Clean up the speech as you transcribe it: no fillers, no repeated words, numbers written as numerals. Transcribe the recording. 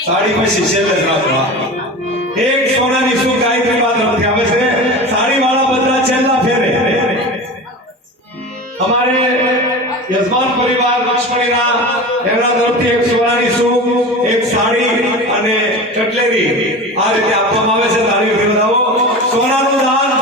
સાડી પછી છેલ્લે જ રાખવા એક સોનાની શું ગાયત્રી માં તરફથી આવે છે સાડી વાળા બધા છેલ્લા ફેરે અમારે યજમાન પરિવાર લક્ષ્મણીના એમના તરફથી એક સોનાની સૂપ એક સાડી અને કટલેરી આ રીતે આપવામાં આવે છે તાળીઓ બજાવો સોનાનું દાન